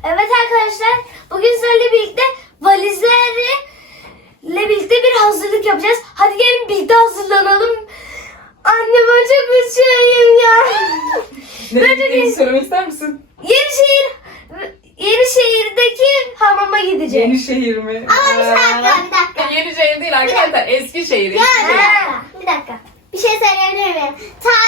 Evet arkadaşlar, bugün sizlerle birlikte valizlerle birlikte bir hazırlık yapacağız. Hadi gelin birlikte hazırlanalım. Anne ben çok üzüldüm ya. Nereye gittiğini söylemek ister misin? Yenişehir'deki hamama gideceğim. Yenişehir mi? Ama bir dakika. Yenişehir değil arkadaşlar. Eskişehir. Bir dakika. Bir şey söyleyebilir miyim?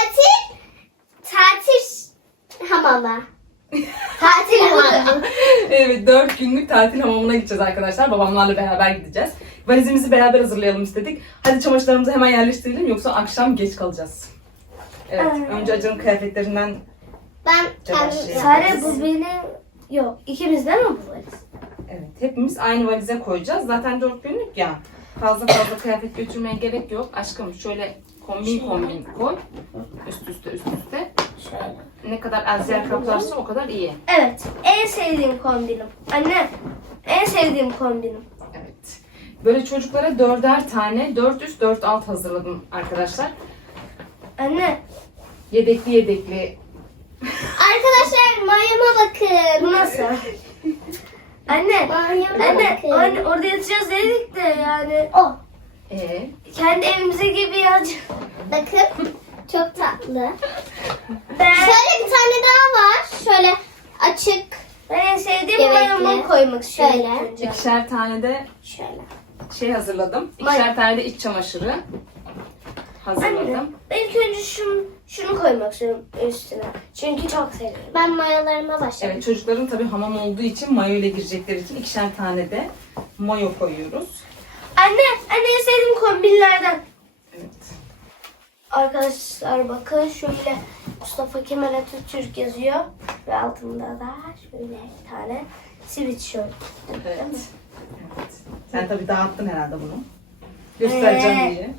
Tatil hamama. Tatil hamama. Evet, 4 günlük tatil hamamına gideceğiz arkadaşlar. Babamlarla beraber gideceğiz. Valizimizi beraber hazırlayalım istedik. Hadi çamaşırlarımızı hemen yerleştirelim yoksa akşam geç kalacağız. Evet, önce Acı'nın kıyafetlerinden Ben Yavaş kendim... ya. Sare bu benim... Yok, ikimizden mi bu valiz? evet, hepimiz aynı valize koyacağız. Zaten 4 günlük ya. Fazla kıyafet götürmeye gerek yok. Aşkım şöyle kombin koy. Üst üste. Şöyle. Ne kadar az yer kaplarsa o kadar iyi. Evet, en sevdiğim kombinim. Anne, en sevdiğim kombinim. Evet. Böyle çocuklara 4'er tane 4 üst 4 alt hazırladım arkadaşlar. Anne, Yedekli. Arkadaşlar mayama bakın. bu nasıl? Anne, Mayama bakın. anne orada yatacağız dedik de yani. O. Kendi evimize gibi yatacağız. Bakın. Çok tatlı. Ben Şöyle bir tane daha var. Şöyle açık. en sevdiğim Evet, mayomu evet. koymak istiyorum. Şöyle. önce. İkişer tane de Şöyle. hazırladım. İkişer tane de iç çamaşırı Anne, hazırladım. ben ilk önce şunu koymak istiyorum üstüne. Çünkü çok seviyorum. Ben mayalarıma başladım. Evet, çocukların tabii hamam olduğu için mayo ile girecekleri için ikişer tane de mayo koyuyoruz. Anne en sevdiğim kombinlerden. Evet. Arkadaşlar bakın şöyle Mustafa Kemal Atatürk yazıyor. Ve altında da şöyle bir tane sweatshirt. Evet. Evet. Sen tabii dağıttın herhalde bunu. Göstereceğim diye.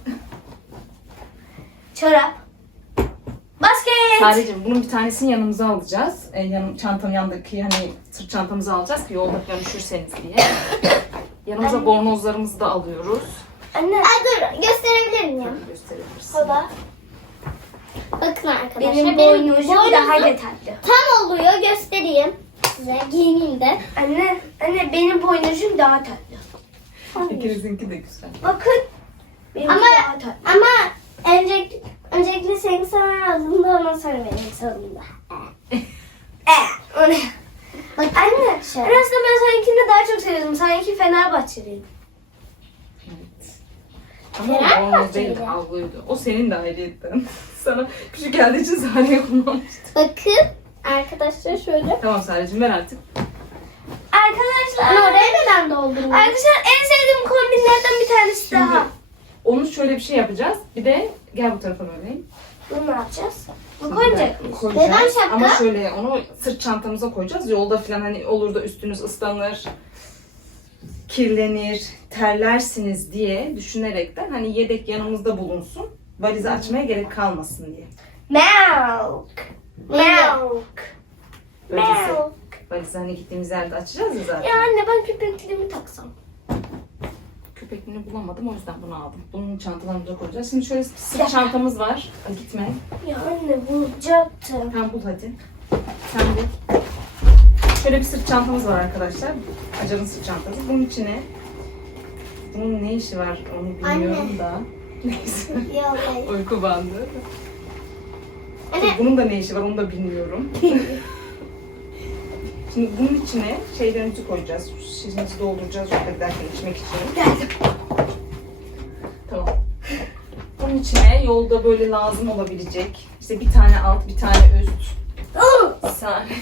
Çorap. Basket. Sadece bunun bir tanesini yanımıza alacağız. Çantanın yanındaki hani sırt çantamızı alacağız ki yolda falan üşürseniz diye. Yanımıza bornozlarımızı da alıyoruz. Anne. Ay dur gösterebilir miyim? Gösterebilirsin. Baba. Bakın arkadaşlar. Benim boynuzum daha detaylı. tam oluyor. Göstereyim size. Giyineyim de. Anne benim boynuzum daha tatlı. İkinizinki de güzel. Bakın. Benim Ama daha tatlı. öncelikle senin sana aldığımda ondan sonra benim salonumda. O ne? Bak Anne. şöyle. Aslında ben seninkini daha çok seviyordum. Sanki Fenerbahçeliyim. Evet. Ama Fenerbahçe o bornoz değil, miydi? havluydu. O senin de ayrıyetten. Sana küçük geldiği için Sare'ye kullanmıştım. Bakın arkadaşlar şöyle. Tamam Sare'cim ver artık. Arkadaşlar. Ama oraya neden doldurdun? Arkadaşlar en sevdiğim kombinlerden bir tanesi Şimdi daha. onu şöyle bir şey yapacağız. Bir de gel bu tarafa böyle. Bunu ne yapacağız? Bunu Şimdi koyacak bir mıyız? koyacağız. Neden şapka? Ama şöyle onu sırt çantamıza koyacağız. Yolda falan hani olur da üstünüz ıslanır, kirlenir, terlersiniz diye düşünerekten hani yedek yanımızda bulunsun. Valizi açmaya gerek kalmasın diye. Milk. Valizi hani gittiğimiz yerde açacağız ya zaten. Ya anne ben köpekliğimi taksam. Köpekliğini bulamadım o yüzden bunu aldım. Bunun çantalarımıza koyacağız. Şimdi şöyle sırt çantamız var. Hadi gitme. Ya anne bulacaktım. Sen bul hadi. Sen bul. Şöyle bir sırt çantamız var arkadaşlar. Acar'ın sırt çantası. Bunun içine bunun ne işi var onu bilmiyorum Anne. da. Neyse. Yok hayır. Uyku bandı. Anne. Bunun da ne işi var onu da bilmiyorum. Şimdi bunun içine şeylerimizi koyacağız. Şişimizi dolduracağız yolda giderken içmek için. Geldim. Tamam. Bunun içine yolda böyle lazım olabilecek işte bir tane alt bir tane üst. Bir saniye.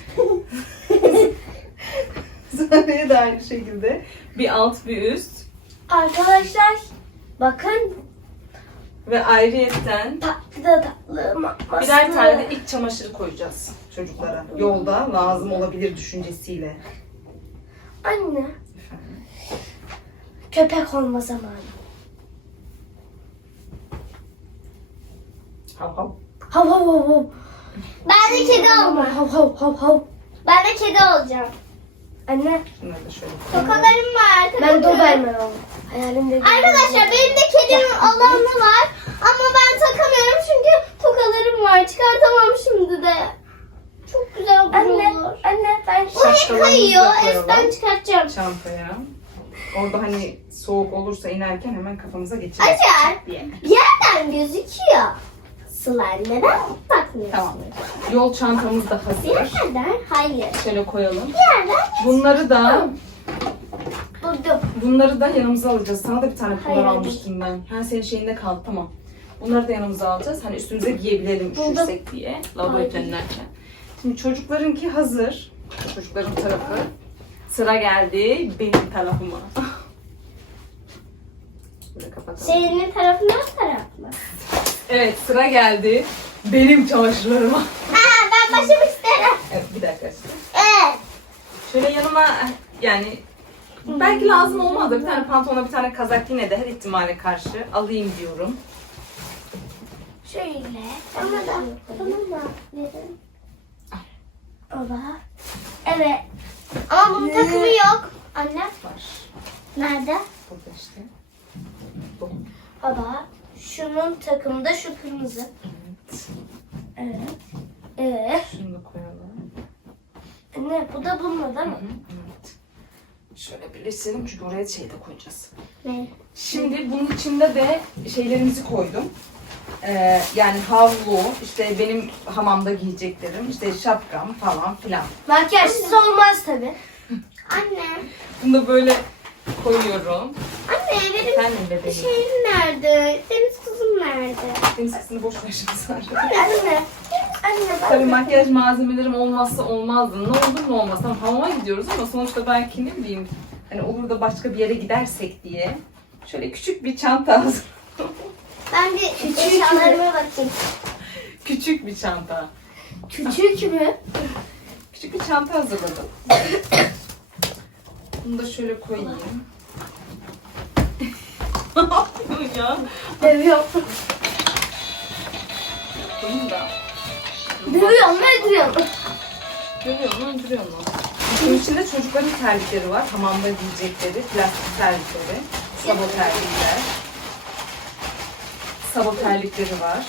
Sahneye de aynı şekilde bir alt bir üst Arkadaşlar bakın ve ayrıyetten tatlı da tatlı maması. birer tane de iç çamaşırı koyacağız çocuklara. Yolda lazım olabilir düşüncesiyle. Anne. Köpek olma zamanı. Hav hav. Hav hav hav hav. Ben de kedi olmam. Hav hav hav hav. Ben de kedi olacağım. Anne Şunları da şöyle. Tokalarım var. ben Doberman oldum. Hayalimde. Arkadaşlar benim de kedimin olanı var. Ama ben takamıyorum çünkü tokalarım var. Çıkartamam şimdi de. Çok güzel olur. Anne ben Bu hep Şapkalarımızı kayıyor. da koyalım. Ben çıkartacağım. Çantaya. Orada hani soğuk olursa inerken hemen kafamıza geçiririz. Acar. diye. Yerden gözüküyor. Slime neden bakmıyorsun? Tamam. Yol çantamız da hazır. Yerden hayır. Şöyle koyalım. Yerden Bunları da yanımıza alacağız. Sana da bir tane polar Hayır. almıştım ben. Ha senin şeyinde kaldı, tamam. Bunları da yanımıza alacağız. Hani üstümüze giyebilelim üşürsek diye. Lavaboya dönerken. Şimdi çocuklarınki hazır. Çocukların tarafı. Sıra geldi benim tarafıma. Böyle kapatalım. Senin tarafı ne taraf mı? Evet, sıra geldi benim çamaşırlarıma. Ben başımı isterim. Evet, bir dakika. Evet. Şöyle yanıma yani belki lazım olmaz da bir tane pantolona bir tane kazak yine de her ihtimale karşı alayım diyorum. şöyle. Bana da verin. Baba. Evet. Ama bunun takımı yok. Anne. Var. Nerede? Burada işte. Bu. Baba. Şunun takımı da şu kırmızı. Evet. Evet. Şunu da koyalım. Anne bu da bununla değil mi? Evet. Şöyle birleştirelim çünkü oraya şey de koyacağız. Ne? Şimdi bunun içinde de şeylerimizi koydum. Yani havlu, işte benim hamamda giyeceklerim, işte şapkam falan filan. Makyajsız olmaz tabi. Anne. Bunu da böyle koyuyorum. Anne benim Efendim bebeğim. şeyim nerede? Deniz kızım nerede? Deniz kızını boş ver şimdi sen. Anne. Anne bak. Tabii makyaj malzemelerim olmazsa olmazdı. Ne olur ne olmaz. Tamam hamama gidiyoruz ama sonuçta belki ne bileyim hani olur da başka bir yere gidersek diye şöyle küçük bir çanta hazır. Ben bir eşyalarıma bakayım. Küçük bir çanta. Küçük mü? Küçük bir çanta hazırladım. Bunu da şöyle koyayım. Ne yapıyorsun ya? Dövüyorum. Bunu da. Dövüyorum ve öldürüyorum. Görüyor musun? Öldürüyor mu? Bunun içinde çocukların terlikleri var. Hamamda giyecekleri, plastik terlikleri. Sabo terlikler. Sabo terlikleri var.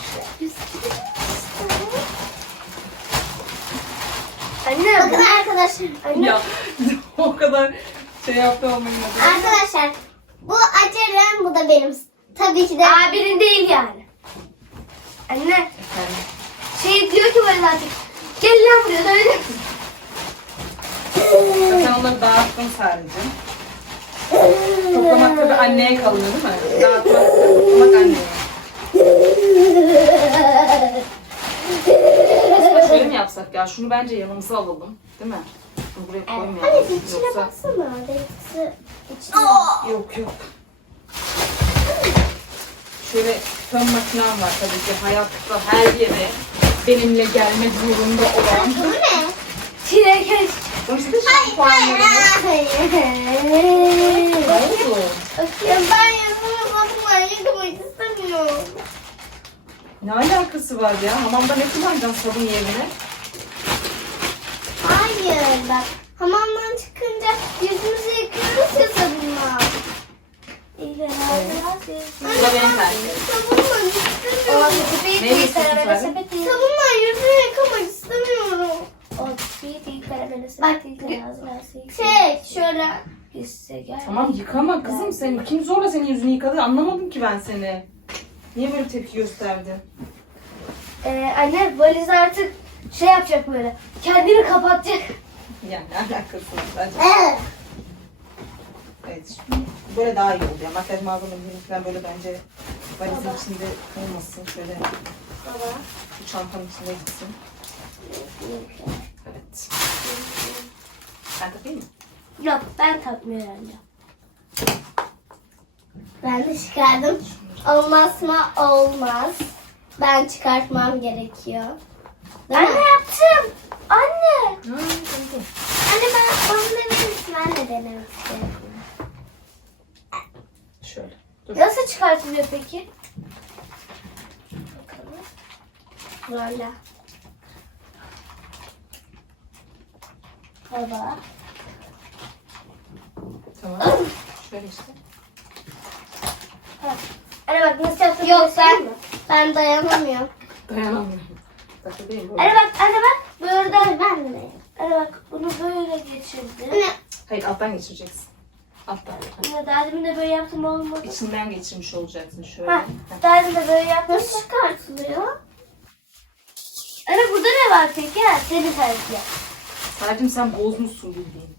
Anne Bakın arkadaşlar. Anne. Ya o kadar şey yaptı olmayın. Arkadaşlar bu Acar'ın, bu da benim. Tabii ki de. Abinin değil yani. Anne şey diyor ki böyle artık. Gel lan buraya dövdüm. Sen onları dağıttın sadece. Toplamak tabii anneye kalıyor değil mi? Toplamak anneye. Aslında şöyle mi yapsak ya? Şunu bence yanımıza alalım. Değil mi? Şunu buraya koymayalım. Anne içine Yoksa... baksana. Denizi içine. Yok yok. Şöyle fön makinem var tabii ki hayatta her yere benimle gelmek zorunda olan. Bu ne? Çilek. Sonuçta şampuanlarımız. Ne oldu? Ben yüzümü bakma yıkamak istemiyorum. Ne alakası var ya? Hamamda ne kullanacaksın sabun yerine? Hayır bak. Hamamdan çıkınca yüzümüzü yıkıyoruz ya sabunla. Bu da benim terliklerim. Sabunla istemiyorum. Neyi istiyorsun sen? Sabunla yüzümü yıkamak istemiyorum. Bak şöyle. Tamam yıkama kızım sen. Kim zorla senin yüzünü yıkadı? Anlamadım ki ben seni. Niye böyle tepki gösterdin? Anne valiz artık şey yapacak böyle. Kendini kapatacak. Yani ne alakası var bence. Evet. Evet. Böyle daha iyi oluyor. Makyaj malzemeleri falan böyle bence valizin içinde olmasın. Şöyle bu çantanın içinde gitsin. Evet. Ben takayım mı? Yok ben takmıyorum anne. Ben de çıkardım. Olmaz mı? Olmaz. Ben çıkartmam gerekiyor. Değil Anne mi? yaptım. Anne. Anne ben onu denemek istiyorum. Ben de denemek istiyorum. Şöyle. Dur. Nasıl çıkartılıyor peki? Bakalım. Böyle. Baba. Tamam. Şöyle işte. Anne bak nasıl yaptım. Yok ben dayanamıyorum. Dayanamıyorum. Takı değil bu. Anne bak böyle buradan Ben de. Anne bak bunu böyle geçirdim. Anne. Hayır alttan geçireceksin. Alttan. Anne daha demin de böyle yaptım olmadı. İçinden geçirmiş olacaksın şöyle. Hah, daha demin de böyle yaptım. Nasıl çıkartılıyor? Anne burada ne var peki? Ha, senin tersi. Sadece sen bozmuşsun bildiğin.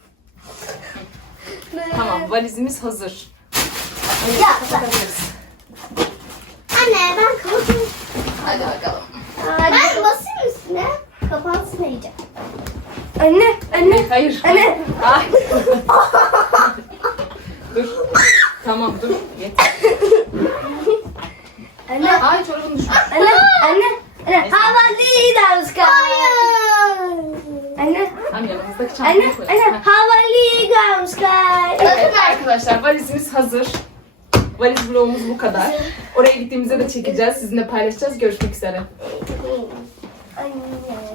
Tamam valizimiz hazır. Hadi Ya, kapatabiliriz. Anne ben kapatayım. Hadi bakalım. Ben basayım üstüne. Kapansın iyice. Anne. Hayır. Anne. Ay. Dur. Tamam dur. Yeter. Anne. Ay çorabın düşmüş. Anne. Havalı Gamska. Anne. Tamam yanımızdaki çantaya koyalım. Heh. Havalı Gamska. Evet arkadaşlar valizimiz hazır. Valiz vlogumuz bu kadar. Oraya gittiğimizde de çekeceğiz. Sizinle paylaşacağız. Görüşmek üzere. Anne.